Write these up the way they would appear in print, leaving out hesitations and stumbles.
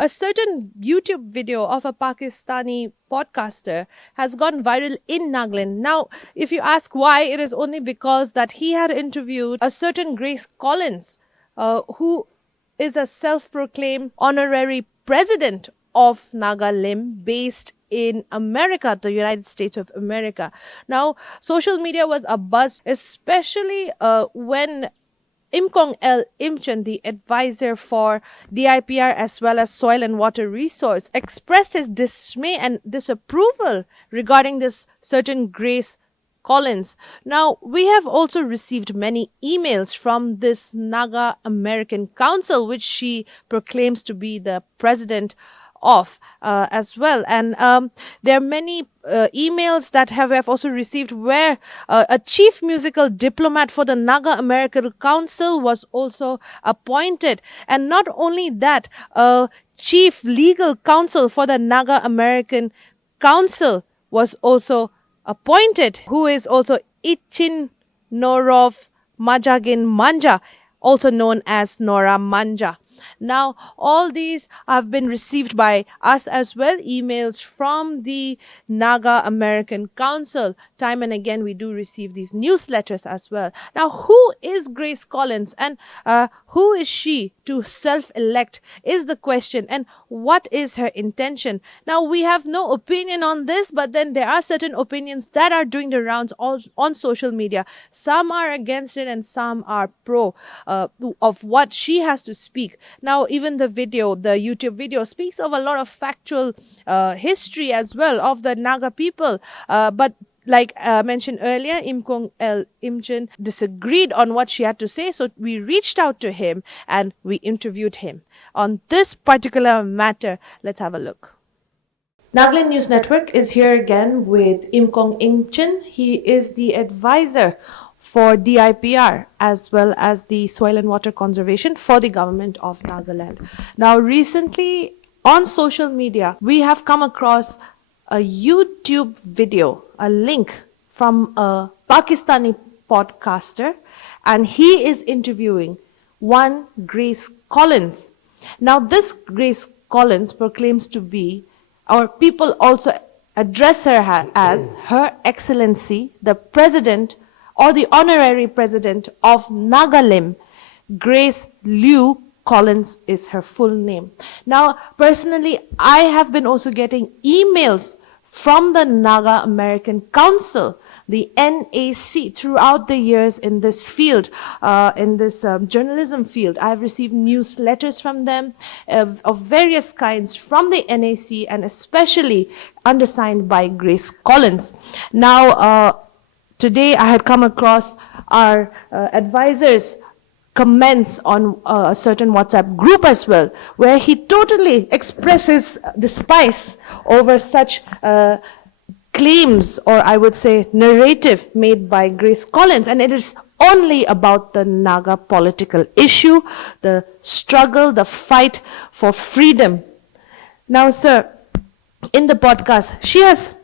a certain YouTube video of a Pakistani podcaster has gone viral in Nagaland. Now, if you ask why, it is only because that he had interviewed a certain Grace Collins, who is a self-proclaimed honorary president of Nagalim based in America, the United States of America. Now, social media was abuzz, especially when Imkong Imchen, the advisor for DIPR as well as Soil and Water Resource, expressed his dismay and disapproval regarding this certain Grace Collins. Now, we have also received many emails from this Naga American Council, which she proclaims to be the president of as well. And there are many emails that have also received where a chief musical diplomat for the Naga American Council was also appointed. And not only that, a chief legal counsel for the Naga American Council was also appointed, who is also Ichin Norov Majagin Manja, also known as Nora Manja. Now, all these have been received by us as well, emails from the Naga American Council. Time and again, we do receive these newsletters as well. Now, who is Grace Collins and who is she to self-elect is the question, and what is her intention? Now, we have no opinion on this, but then there are certain opinions that are doing the rounds on social media. Some are against it and some are pro of what she has to speak. Now, even the YouTube video speaks of a lot of factual history as well of the Naga people. But like mentioned earlier, Imkong Imchen disagreed on what she had to say. So we reached out to him and we interviewed him on this particular matter. Let's have a look. Nagaland News Network is here again with Imkong Imchen. He is the advisor for DIPR as well as the Soil and Water Conservation for the government of Nagaland. Now, recently on social media, we have come across a YouTube video, a link from a Pakistani podcaster, and he is interviewing one Grace Collins. Now, this Grace Collins proclaims to be, or people also address her as Her Excellency, the President or the Honorary President of Nagalim. Grace Liu Collins is her full name. Now, personally, I have been also getting emails from the Naga American Council, the NAC, throughout the years in this field, in this journalism field. I have received newsletters from them of various kinds from the NAC, and especially undersigned by Grace Collins. Now, today I had come across our advisor's comments on a certain WhatsApp group as well, where he totally expresses despise over such claims, or I would say narrative, made by Grace Collins. And it is only about the Naga political issue, the struggle, the fight for freedom. Now, sir, in the podcast, she has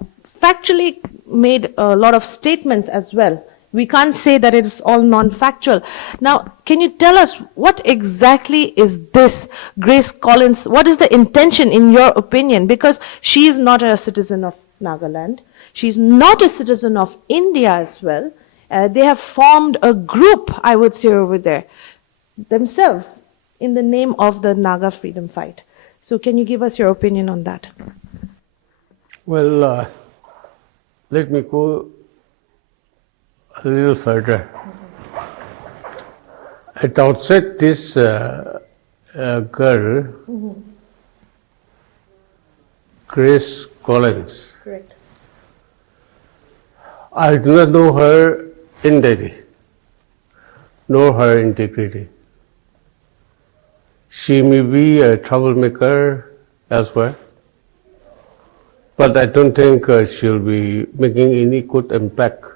factually made a lot of statements as well. We can't say that it is all non-factual. Now, can you tell us what exactly is this Grace Collins? What is the intention in your opinion? Because she is not a citizen of Nagaland. She's not a citizen of India as well. They have formed a group, I would say, over there themselves in the name of the Naga freedom fight. So can you give us your opinion on that? Well, let me go a little further. At the outset, this girl, Grace Collins, Correct. I do not know her identity, nor her integrity. She may be a troublemaker elsewhere, but I don't think she'll be making any good impact,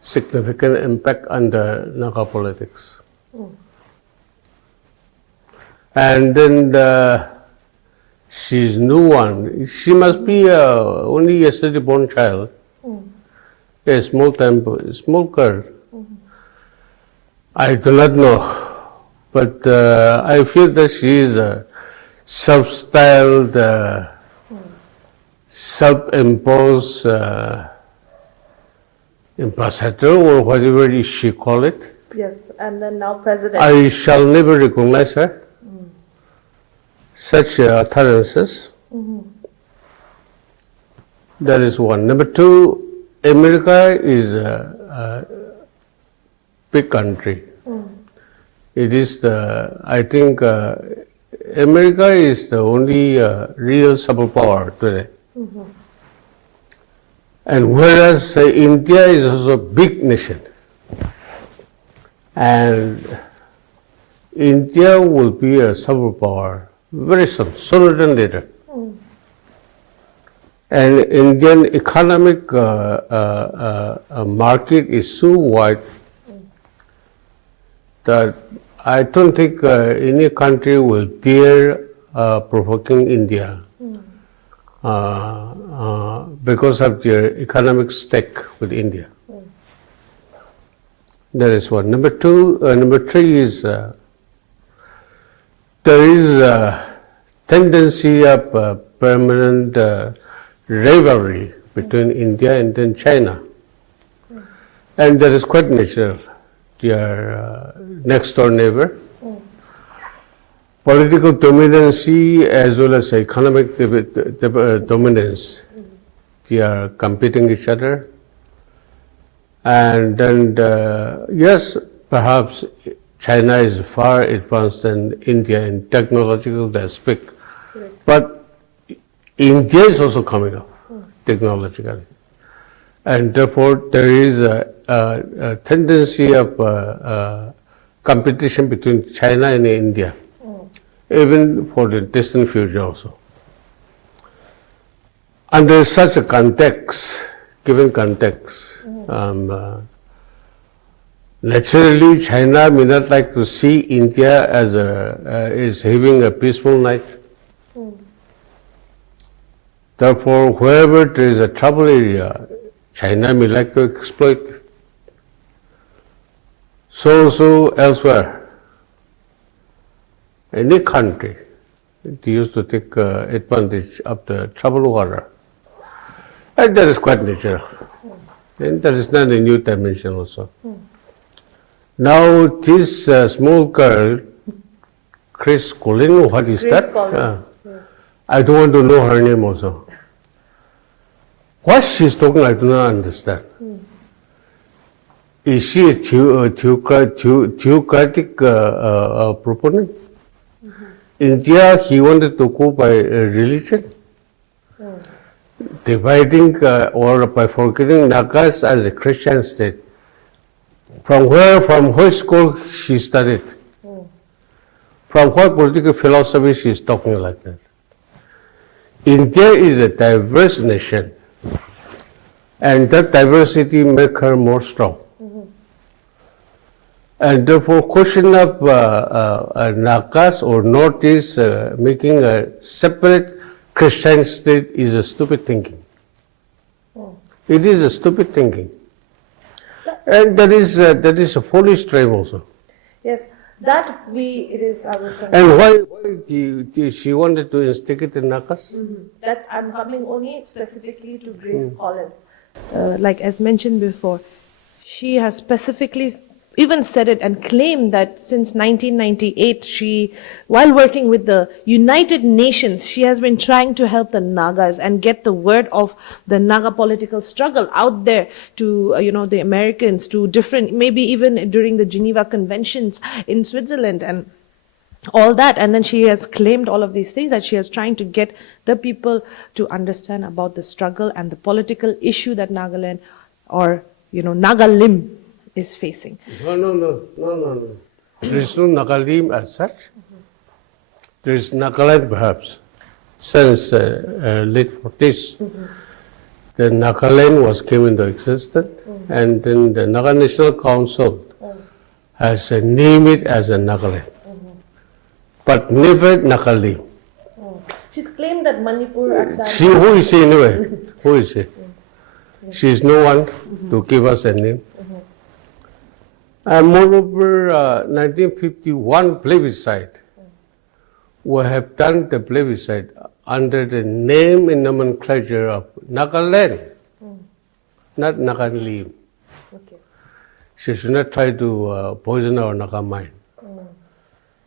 significant impact on the Naga politics. And then she's no one. She must be only a yesterday-born child, a small girl. I do not know, but I feel that she is self-styled, self-imposed ambassador or whatever she call it. Yes, and then now president. I shall never recognize her. Such utterances. That is one. Number two, America is a big country. It is I think America is the only real superpower today. And whereas India is also a big nation. And India will be a superpower very soon, sooner than later. And Indian economic market is so wide that I don't think any country will dare provoking India because of their economic stake with India. That is one. Number three is there is a tendency of permanent rivalry between India and then China. And that is quite natural. Their next door neighbor. Political dominancy as well as economic dominance. They are competing each other. And then, yes, perhaps China is far advanced than India in technological aspect. But India is also coming up technologically. And therefore, there is a tendency of competition between China and India, even for the distant future also. Under such a context, given context, naturally China may not like to see India as is having a peaceful night. Therefore, wherever there is a trouble area, China may like to exploit. So elsewhere, any country, they used to take advantage of the troubled water. And that is quite natural. And that is not a new dimension also. Now this small girl, Chris Colin, what is that? I don't want to know her name also. What she's talking, I do not understand. Is she a theocratic proponent? India, he wanted to go by religion, dividing or by forgetting Nagas as a Christian state. From which school she studied? From what political philosophy she is talking like that? India is a diverse nation, and that diversity makes her more strong. And therefore, question of Nagas or Northeast making a separate Christian state is a stupid thinking. It is a stupid thinking. And that is a foolish dream also. Yes, it is our concern. And why she wanted to instigate the Nagas? That I'm coming only specifically to Grace Collins. Like as mentioned before, she has specifically even said it and claimed that since 1998, while working with the United Nations, she has been trying to help the Nagas and get the word of the Naga political struggle out there to, the Americans, to different, maybe even during the Geneva Conventions in Switzerland and all that. And then she has claimed all of these things, that she is trying to get the people to understand about the struggle and the political issue that Nagaland or, Nagalim is facing. No. There is no Nagalim as such. There is Nagaland perhaps, since late 40s. The Nagaland came into existence, and then the Naga National Council has named it as a Nagaland, but never Nagalim. She's claimed that Manipur, Assam... Who is she anyway? Who is she? She is no one to give us a name. And moreover, 1951 plebiscite we have done the plebiscite under the name and nomenclature of Nagaland, not Nagalim. Okay. She should not try to poison our Naga mind.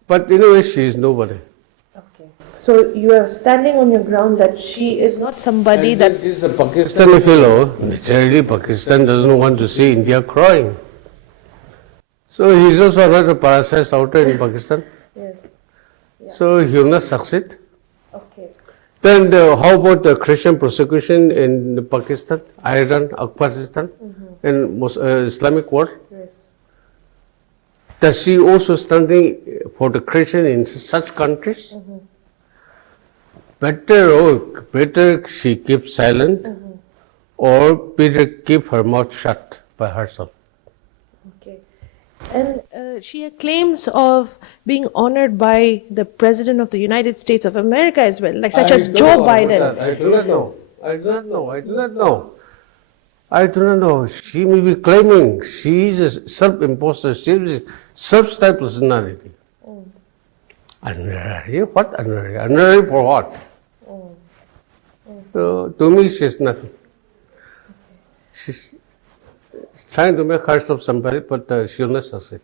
But anyway, she is nobody. Okay. So you are standing on your ground that she is not somebody that. This is a Pakistani fellow. Naturally, Pakistan doesn't want to see India crying. So he's also another parasite out there in Pakistan. Yes. So he will not succeed. Okay. Then how about the Christian persecution in Pakistan, Iran, Afghanistan, and Islamic world? Yes. Does she also standing for the Christian in such countries? Better she keep silent, or better keep her mouth shut by herself. Okay. And she claims of being honored by the President of the United States of America as well, like such as Joe Biden. I do not know. I do not know. She may be claiming she is a self-imposter. She is a self-styled personality. Honorary? What honorary? Honorary for what? So, to me, she's nothing. She's trying to make herself somebody, but she'll not succeed.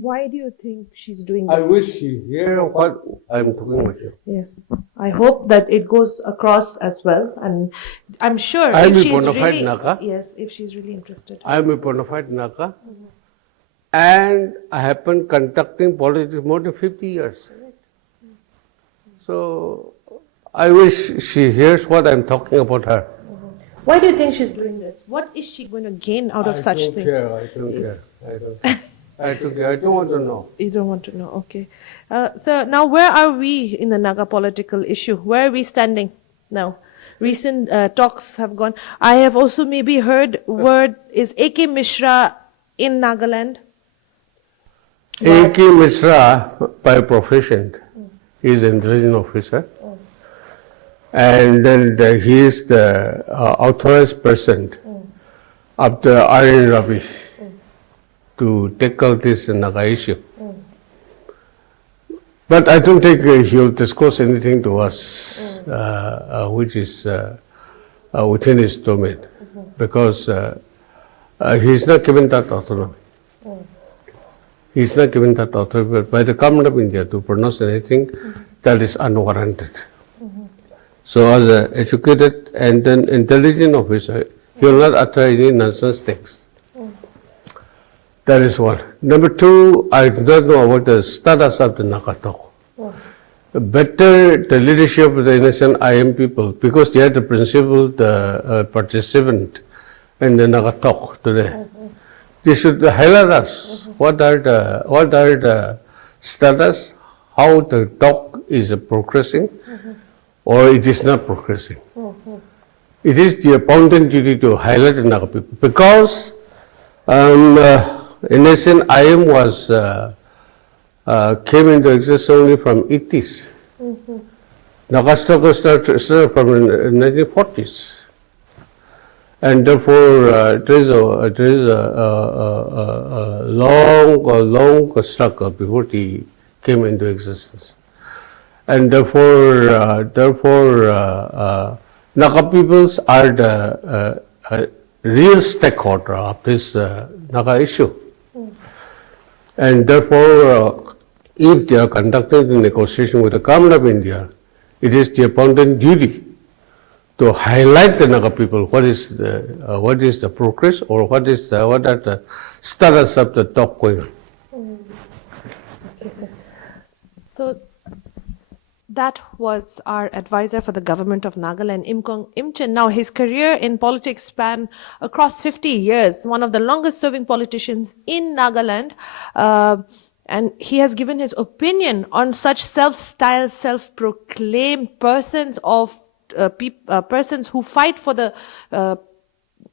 Why do you think she's doing this? I wish she hear what I'm talking with you. Yes, I hope that it goes across as well, and I'm sure I'm if a she's bona fide really Naga. yes, if she's really interested. I'm a bona fide Naga, and I have been conducting politics more than 50 years. So I wish she hears what I'm talking about her. Why do you think she's doing this? What is she going to gain out of such things? I don't care. I don't want to know. You don't want to know, okay. So now where are we in the Naga political issue? Where are we standing now? Recent talks have gone. I have also maybe heard word is A.K. Mishra in Nagaland. A.K. Mishra, by profession, is an intelligence officer. And then he is the authorized person of the Aryan Rabi to tackle this Naga issue. But I don't think he'll disclose anything to us which is within his domain, because he's not given that autonomy. He's not given that authority by the government of India to pronounce anything that is unwarranted. So as an educated and an intelligent officer, he will not utter any nonsense things. That is one. Number two, I do not know about the status of the Nagato. Better the leadership of the innocent IM people, because they are the principal participant in the Nagato today. They should highlight us. What are the status, how the talk is progressing, or it is not progressing. It is the bounden duty to highlight the Naga people, because innocent IM was came into existence only from 80s. Naga struggle started from 1940s. And therefore, there is a long struggle before he came into existence. And therefore, Naga peoples are the real stakeholder of this Naga issue. And therefore, if they are conducting the negotiation with the government of India, it is the bounden duty to highlight the Naga people what is the progress, or what are the status of the talk going on. Okay, sir. So that was our advisor for the government of Nagaland, Imkong Imchen. Now, his career in politics span across 50 years, one of the longest serving politicians in Nagaland. And he has given his opinion on such self-styled, self-proclaimed persons of persons who fight for the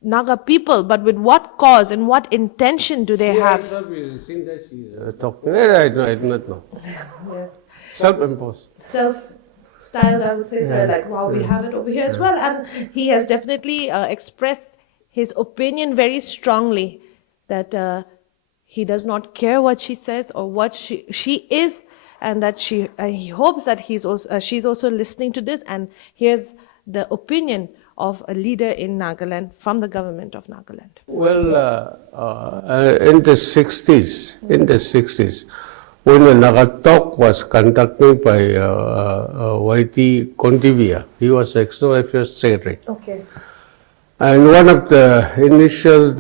Naga people, but with what cause and what intention do they have? I do not know. Yes. Self-imposed. Self-styled, I would say, so like, wow, we have it over here as well. And he has definitely expressed his opinion very strongly that he does not care what she says or what she is and that he hopes that she's also listening to this and hears the opinion of a leader in Nagaland from the government of Nagaland. Well, in the 60s, when the Naga talk was conducted by Waiti Kontivia, he was External Affairs Secretary. Okay. And one of the initial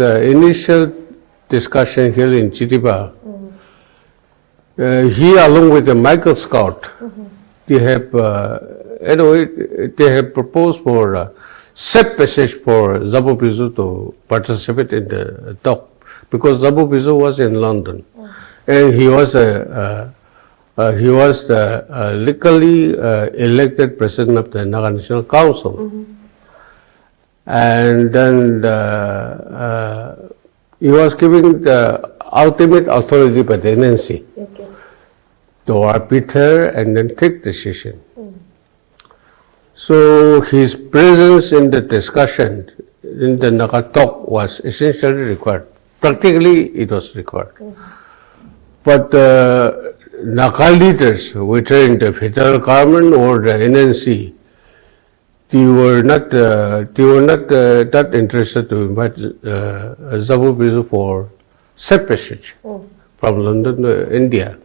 discussion here in Chitiba, he along with the Michael Scott, they have proposed for safe passage for Zabu Pizu to participate in the talk, because Zabu Pizu was in London, and he was the legally elected president of the Naga National Council, and then he was giving the ultimate authority by the NNC to arbiter and then take decision. So his presence in the discussion in the Naga talk was essentially required. Practically, it was required. But Naga leaders, whether in the federal government or the NNC, they were not that interested to invite Zabu Pizu for safe passage from London to India.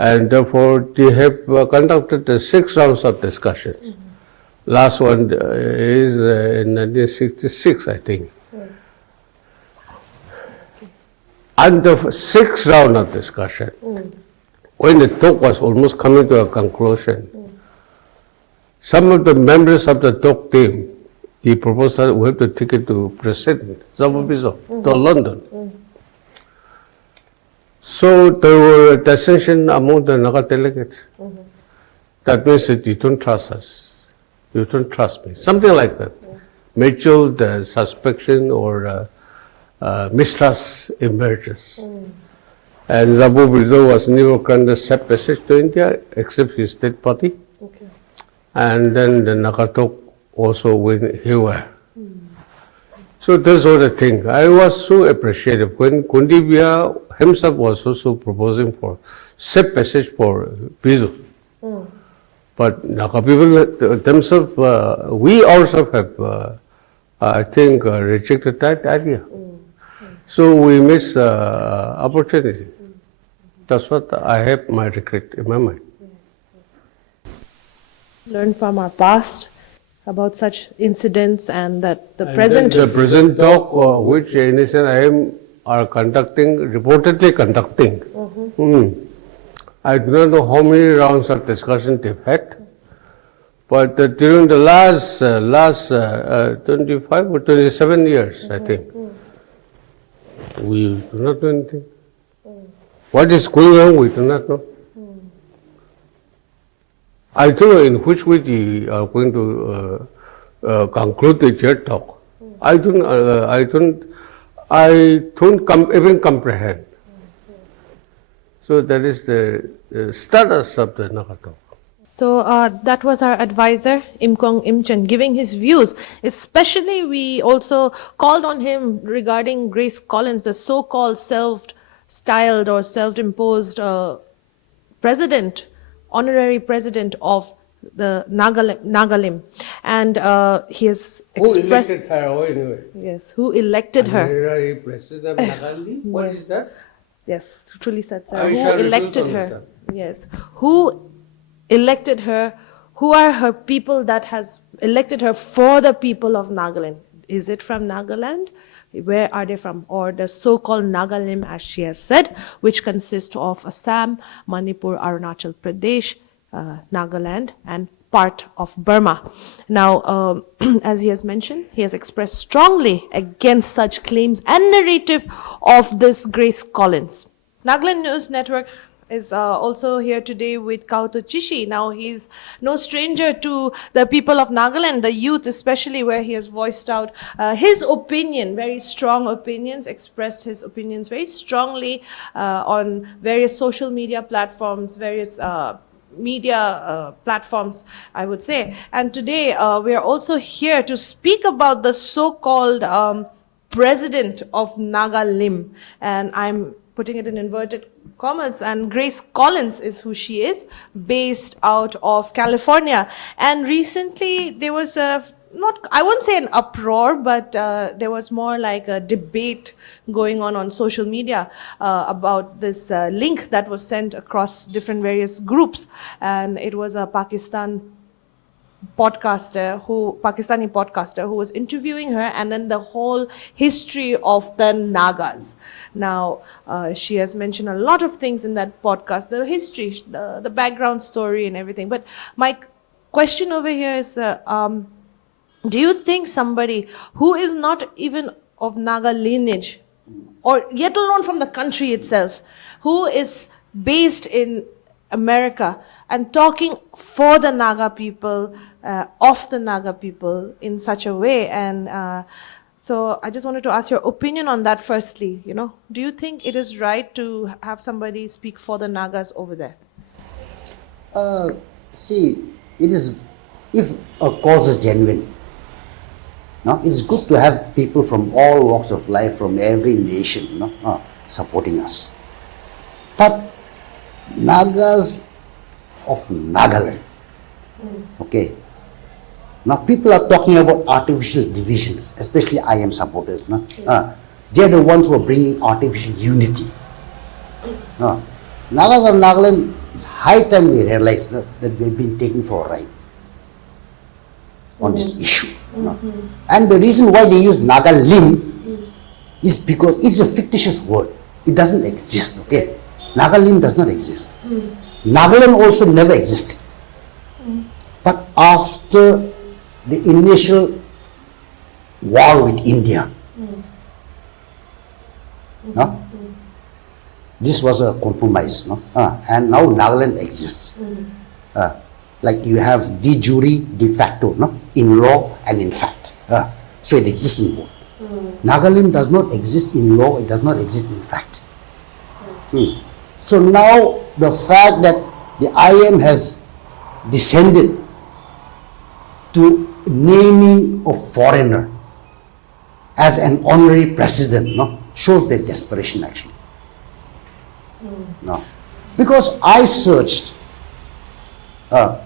And therefore, they have conducted the 6 rounds of discussions. Last one is in 1966, I think. And the 6th round of discussion, when the talk was almost coming to a conclusion, some of the members of the talk team, they proposed that we have to take it to President Zabu Pizu, to London. So there were dissension among the Naga delegates. That means that you don't trust us, you don't trust me, something like that. Mutual suspicion or mistrust emerges. And Zabu Pizu was never granted safe passage to India except his state party. And then the Naga talk also went here. So this was the thing. I was so appreciative when Kundibia himself was also proposing for safe passage for Pizu. But Naga people themselves, we also have, I think, rejected that idea. So we miss opportunity. That's what I have my regret in my mind. Learn from our past about such incidents and that the And present. then the present talk, which NSNIM are reportedly conducting. I do not know how many rounds of discussion they've had, but during the last 25 or 27 years, I think, we do not know anything. What is going on, we do not know. I don't know in which way they are going to conclude the talk. I don't even comprehend. So that is the status of the Naga talk. So that was our advisor, Imkong Imchen, giving his views. Especially, we also called on him regarding Grace Collins, the so-called self-styled or self-imposed president, honorary president of the Nagalim. And he has expressed... Who elected her anyway? Yes, who elected her? Honorary president of Nagaland? What is that? Yes, truly said, sir. I Who shall elected refuse on her? this, Yes. Who elected her? Who are her people that has elected her for the people of Nagaland? Is it from Nagaland? Where are they from? Or the so-called Nagalim, as she has said, which consists of Assam, Manipur, Arunachal Pradesh, Nagaland, and part of Burma. Now, as he has mentioned, he has expressed strongly against such claims and narrative of this Grace Collins. Nagaland News Network is also here today with Kahuto Chishi. Now, he's no stranger to the people of Nagaland, the youth especially, where he has voiced out his opinion, very strong opinions, expressed his opinions very strongly on various social media platforms, various media platforms, I would say. And today, we are also here to speak about the so-called president of Nagalim. And I'm putting it in inverted commerce, and Grace Collins is who she is, based out of California. And recently there was a, not, I won't say an uproar, but there was more like a debate going on social media about this link that was sent across different various groups, and it was a Pakistani podcaster who was interviewing her, and then the whole history of the Nagas. Now, she has mentioned a lot of things in that podcast, the history, the background story and everything. But my question over here is, do you think somebody who is not even of Naga lineage, or yet alone from the country itself, who is based in America and talking for the Naga people, of the Naga people in such a way? And so I just wanted to ask your opinion on that firstly. Do you think it is right to have somebody speak for the Nagas over there? See, it is, if a cause is genuine, it's good to have people from all walks of life, from every nation, supporting us. But Nagas of Nagaland, okay. Now people are talking about artificial divisions, especially IM supporters. Yes. They're the ones who are bringing artificial unity. Nagas of Nagaland, it's high time we realize that we've been taken for a ride on this issue. And the reason why they use Nagalim is because it's a fictitious word. It doesn't exist, okay? Nagalim does not exist. Nagaland also never existed. But after the initial war with India, this was a compromise, and now Nagaland exists. Like you have de jure, de facto, in law and in fact. So it exists in both. Nagalim does not exist in law, it does not exist in fact. So now the fact that the IM has descended to naming a foreigner as an honorary president, shows their desperation actually. Because I searched her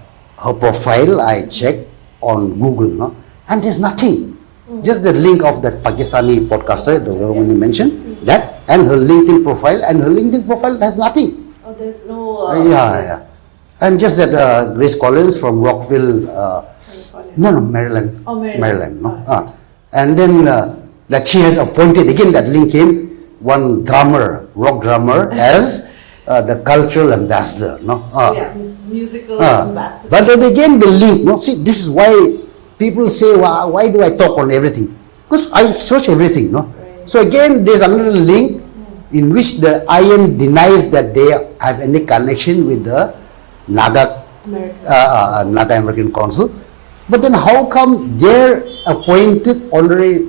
profile, I checked on Google, and there's nothing. Just the link of that Pakistani podcaster, the one you mentioned, that, and her LinkedIn profile, and her LinkedIn profile has nothing. Oh, there's no... yeah. And just that Grace Collins from Rockville, Maryland. Oh, Maryland. And then that she has appointed, again that link came, one drummer, rock drummer, as the cultural ambassador. Musical ambassador. But then again the link, see, this is why people say, why do I talk on everything? Because I search everything, Right. So again, there's another link in which the IM denies that they have any connection with the Naga American Council. But then how come their appointed honorary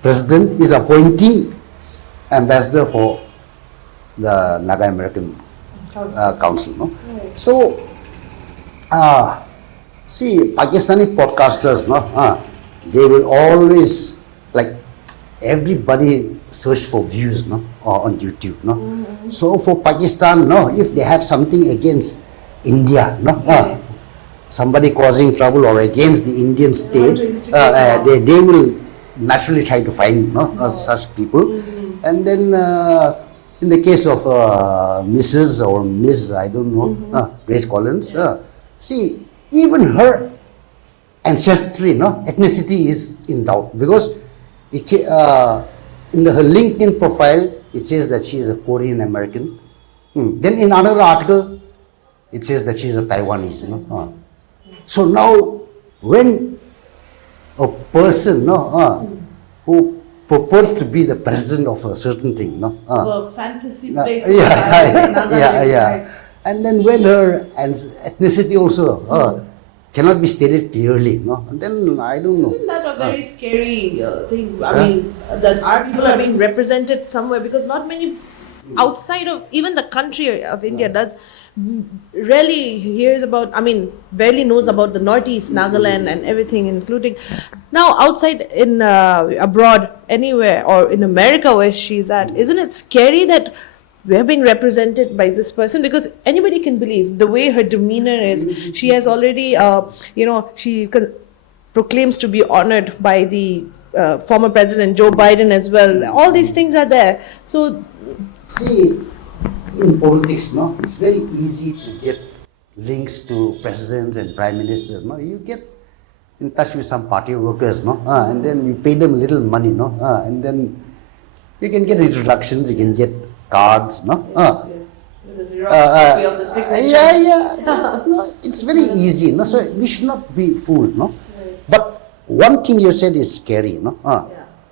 president is appointing ambassador for the Naga American Council? Right. So, see, Pakistani podcasters, they will always, like, everybody search for views, on YouTube, So for Pakistan, if they have something against India, somebody causing trouble or against the Indian state, they will naturally try to find such people. And then in the case of Mrs. or Miss, I don't know, Grace Collins, see, even her ancestry, ethnicity is in doubt, because in her LinkedIn profile, it says that she is a Korean American. Then in another article, it says that she is a Taiwanese. So now, when a person who purports to be the president of a certain thing, a fantasy place. Right. And then when her ethnicity also cannot be stated clearly, and then I don't know. Isn't that a very scary thing? I mean, that our people are being represented somewhere, because not many outside of even the country of India does really hears about, barely knows about the Northeast, Nagaland and everything, including now outside in abroad, anywhere, or in America where she's at. Isn't it scary that we're being represented by this person, because anybody can believe the way her demeanor is. She has already, proclaims to be honored by the former president Joe Biden as well. All these things are there. So, See, in politics, it's very easy to get links to presidents and prime ministers. You get in touch with some party workers, and then you pay them little money, and then you can get introductions, you can get cards, yes. With a Xerox copy of the signature. Yeah. It's very easy, so we should not be fooled, But one thing you said is scary,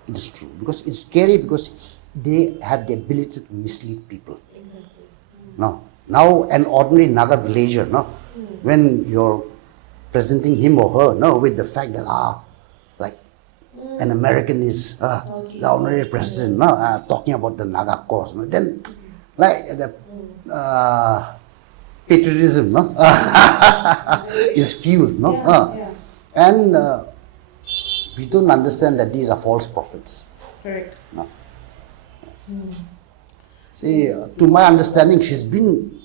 It's true, because it's scary because they have the ability to mislead people. Exactly. Now an ordinary Naga villager, when you're presenting him or her, with the fact that like an American is the honorary president, talking about the Naga cause, then like the patriotism, is fueled, and we don't understand that these are false prophets. Correct. See, to my understanding, she's been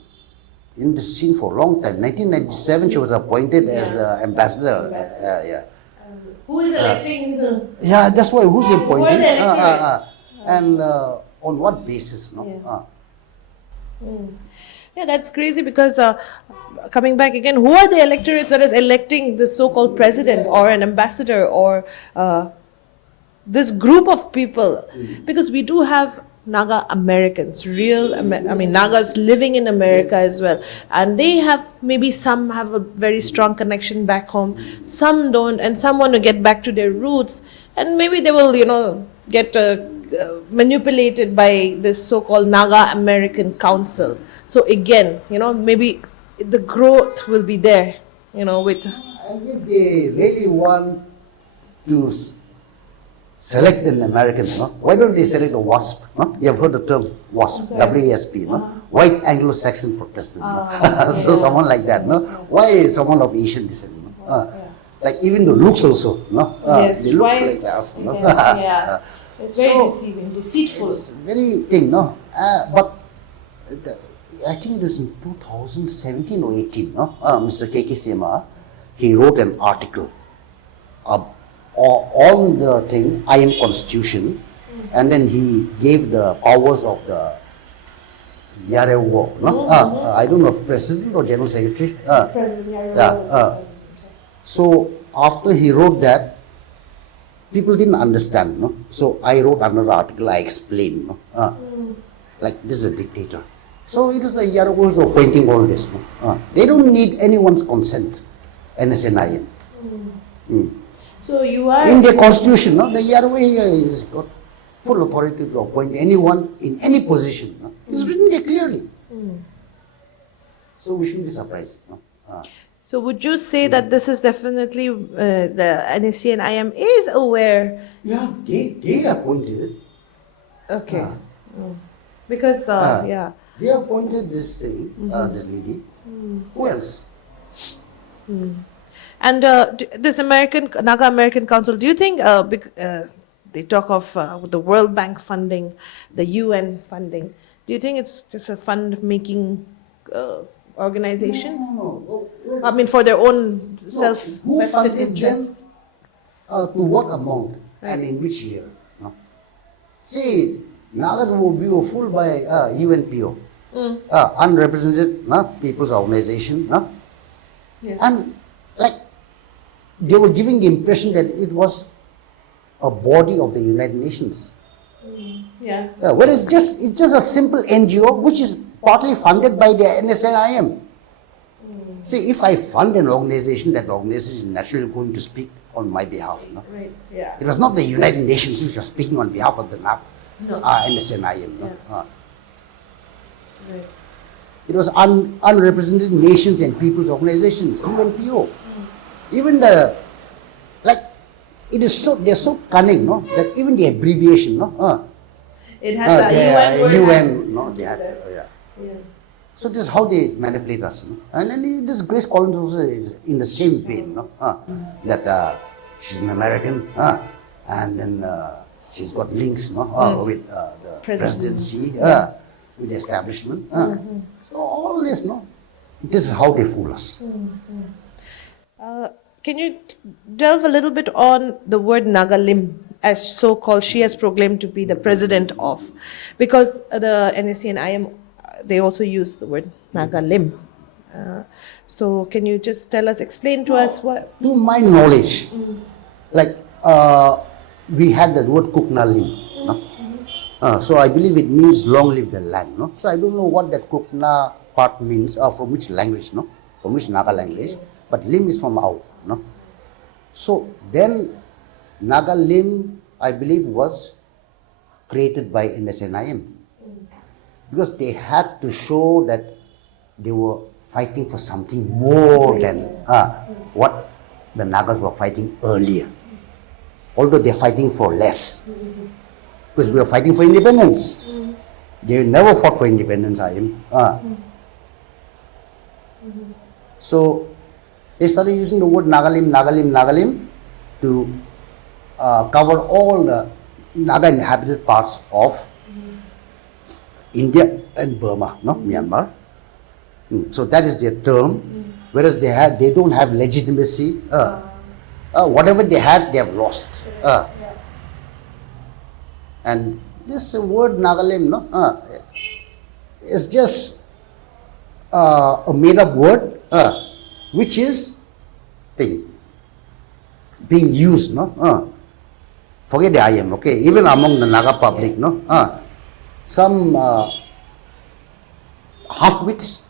in the scene for a long time. 1997, she was appointed as ambassador. Who is electing? Yeah, that's why. Who's appointing? Who are the electors? And on what basis? Yeah, that's crazy, because coming back again, who are the electorates that is electing this so-called president or an ambassador or this group of people? Because we do have Naga Americans, Nagas living in America as well, and they have, maybe some have a very strong connection back home, some don't, and some want to get back to their roots, and maybe they will, get manipulated by this so-called Naga American Council. So again, maybe the growth will be there, with. And if they really want to select an American, why don't they select a WASP? You have heard the term WASP, W-A-S-P, White Anglo-Saxon Protestant. So someone like that, Why someone of Asian descent? Like even the looks also, Yes, they look why? like us, Yeah. It's very deceiving, deceitful. It's very thing, but I think it was in 2017 or 18, Mr. K.K. Sema, he wrote an article on the thing, I am Constitution, and then he gave the powers of the Yare War. I don't know, President or General Secretary. President. So after he wrote that, people didn't understand. So I wrote another article, I explained. Like this is a dictator. So it is the Yare War appointing all this. They don't need anyone's consent, NSNIM. So you are In the constitution, the Yarway has got full authority to appoint anyone in any position. It's written there clearly. So we shouldn't be surprised. So would you say that this is definitely the NSC and IM is aware? Yeah, they appointed it. Okay. Because They appointed this thing, this lady. Who else? And this Naga American Council, do you think, they talk of the World Bank funding, the UN funding, do you think it's just a fund-making organization? No. I mean, for their own Who self-vested funded interests? them? To what amount and in which year? See, Nagas will be fooled by UNPO, unrepresented people's organization, Yes. and like they were giving the impression that it was a body of the United Nations. Yeah. Whereas it's just a simple NGO which is partly funded by the NSNIM. See, if I fund an organization, that organization is naturally going to speak on my behalf. Right. Yeah. It was not the United Nations which was speaking on behalf of the NSNIM. Yeah. Right. It was unrepresented nations and people's organizations, UNPO. Even they're so cunning, that even the abbreviation, It has a UN word. UN, they had, So this is how they manipulate us. And then this Grace Collins also is in the same vein, that she's an American, and then she's got links with the presidency. with the establishment. So all this, no, this is how they fool us. Can you delve a little bit on the word Nagalim, as so-called she has proclaimed to be the president of? Because the NSC and IM, they also use the word Nagalim. So can you just explain to us what? To my knowledge, like we had the word Kuknalim. No? So I believe it means long live the land. No? So I don't know what that Kukna part means, or from which language, no? From which Naga language. But Lim is from out. No? So then Nagalim, I believe, was created by NSNIM. Because they had to show that they were fighting for something more than what the Nagas were fighting earlier. Although they're fighting for less. Because we are fighting for independence. They never fought for independence, So they started using the word Nagalim to cover all the Naga inhabited parts of India and Burma, no, Myanmar. So that is their term. Whereas they don't have legitimacy. Whatever they had, they have lost. And this word Nagalim, no, is just a made-up word, which is being used, no. Forget the IM, okay. Even among the Naga public, no, some half-wits,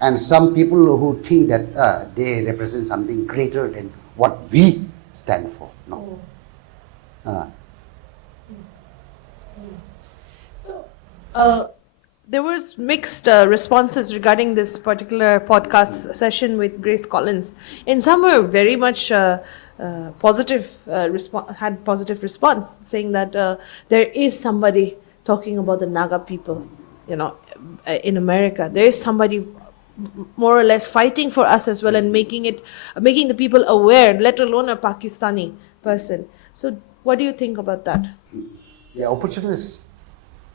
and some people who think that they represent something greater than what we stand for, no. There was mixed responses regarding this particular podcast session with Grace Collins. And some were very much positive, had positive response, saying that there is somebody talking about the Naga people, in America. There is somebody more or less fighting for us as well and making the people aware, let alone a Pakistani person. So what do you think about that? The opportunists.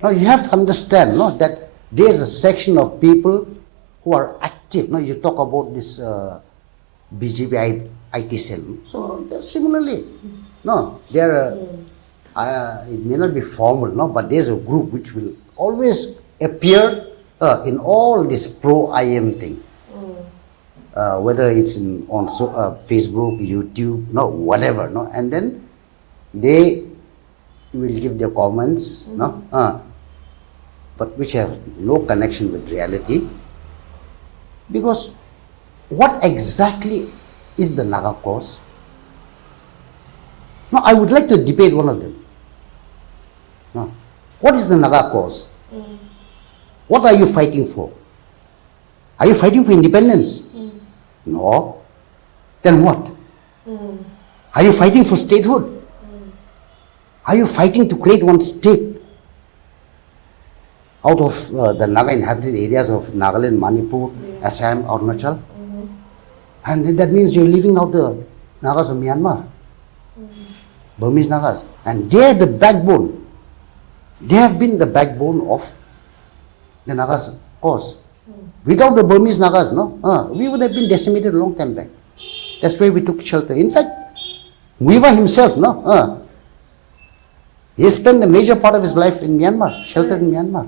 Now you have to understand, no, that there's a section of people who are active. Now you talk about this BJP IT cell. So similarly, no, it may not be formal, no, but there's a group which will always appear in all this pro-IM thing. Whether it's on Facebook, YouTube, no, whatever, no, and then they will give their comments, no, but which have no connection with reality. Because what exactly is the Naga cause? No, I would like to debate one of them. No. What is the Naga cause? What are you fighting for? Are you fighting for independence? No. Then what? Are you fighting for statehood? Are you fighting to create one state out of the Naga inhabited areas of Nagaland, Manipur, Assam, Arunachal? And that means you're leaving out the Nagas of Myanmar, Burmese Nagas. And they are the backbone. They have been the backbone of the Nagas cause. Without the Burmese Nagas, no, we would have been decimated a long time back. That's why we took shelter. In fact, Weaver himself, no, he spent the major part of his life in Myanmar, sheltered in Myanmar.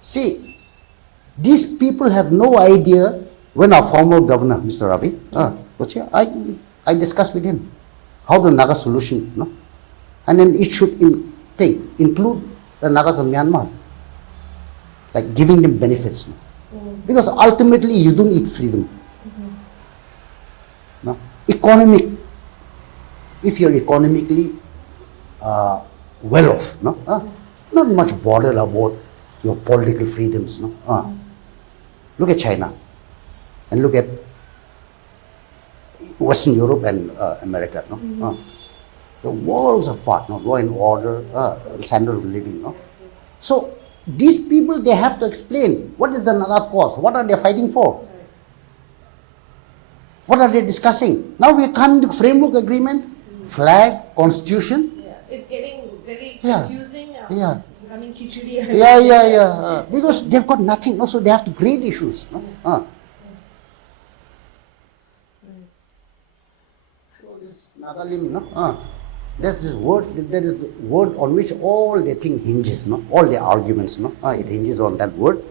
See, these people have no idea. When our former governor, Mr. Ravi, was here, I discussed with him how the Naga solution, no? And then it should include the Nagas of Myanmar, like giving them benefits. No? Because ultimately you don't need freedom. No? Economic, if you're economically well off, no? Not much bothered about your political freedoms. No? Look at China and look at Western Europe and America. No? The worlds apart, no? Law and order, standard of living. No? So these people, they have to explain what is the Naga cause, what are they fighting for, what are they discussing. Now we come to framework agreement, flag, constitution. Yeah, it's getting very Yeah. confusing. Yeah. Becoming khichdi. Yeah. Because they've got nothing, no? So they have to create issues. No? So this Nagalim, no? There's this word, that is the word on which all the thing hinges, no? All the arguments, no? It hinges on that word,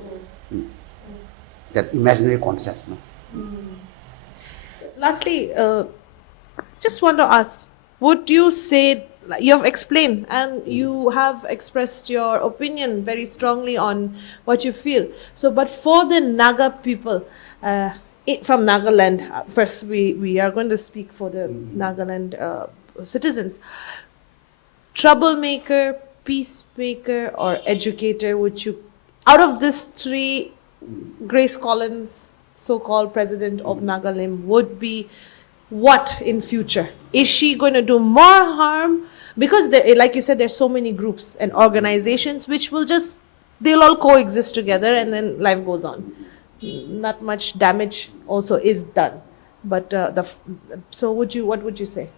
that imaginary concept, no? Lastly, just want to ask, would you say, you have explained and you have expressed your opinion very strongly on what you feel. So, but for the Naga people from Nagaland, first we are going to speak for the Nagaland citizens. Troublemaker, peacemaker, or educator, would you, out of these three, Grace Collins, so-called president of Nagalim, would be what in future? Is she going to do more harm? Because there, like you said, there's so many groups and organizations which will just, they'll all coexist together and then life goes on. Not much damage also is done. But so what would you say?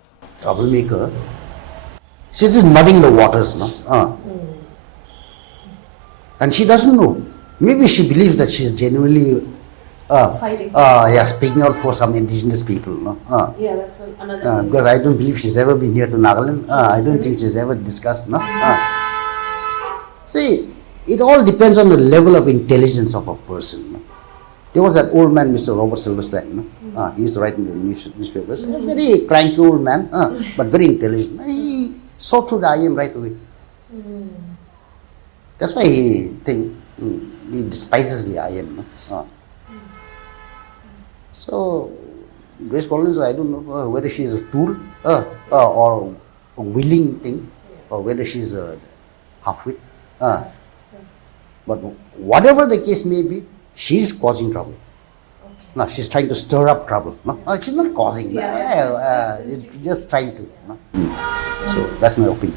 Troublemaker. She's just muddying the waters, no? And she doesn't know. Maybe she believes that she's genuinely Fighting. speaking out for some indigenous people, no? Yeah, that's another thing. Because I don't believe she's ever been here to Nagaland. I don't think she's ever discussed, no? See, it all depends on the level of intelligence of a person. No? There was that old man, Mr. Robert Silverstein, no? He used to write in the newspapers. A very cranky old man, but very intelligent. He saw through the IM right away. That's why he despises the IM. No? So, Grace Collins, I don't know whether she is a tool or a willing thing, or whether she is a half-wit. But whatever the case may be, she's causing trouble. No, she's trying to stir up trouble. No, she's not causing. It's just trying to. No? So that's my opinion.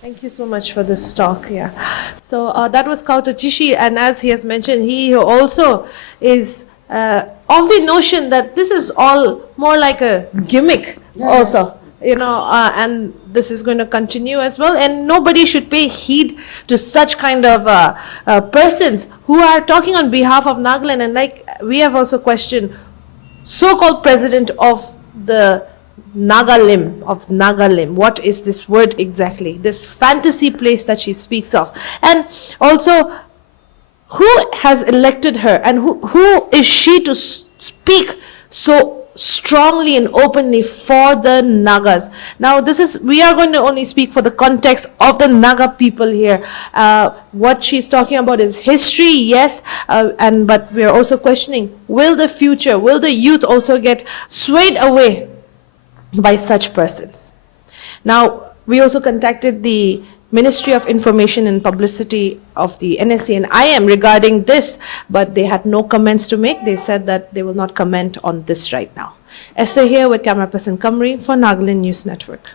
Thank you so much for this talk. Yeah. So that was Kahuto Chishi, and as he has mentioned, he also is of the notion that this is all more like a gimmick, also. You know, and this is going to continue as well, and nobody should pay heed to such kind of persons who are talking on behalf of Nagaland. And like we have also questioned, so-called president of the Nagalim, what is this word exactly? This fantasy place that she speaks of, and also who has elected her, and who is she to speak so strongly and openly for the Nagas. Now we are going to only speak for the context of the Naga people here. What she's talking about is history, yes, but we are also questioning, will the youth also get swayed away by such persons? Now, we also contacted the Ministry of Information and Publicity of the NSC and IM regarding this, but they had no comments to make. They said that they will not comment on this right now. Esther here with camera person Kamri for Nagaland News Network.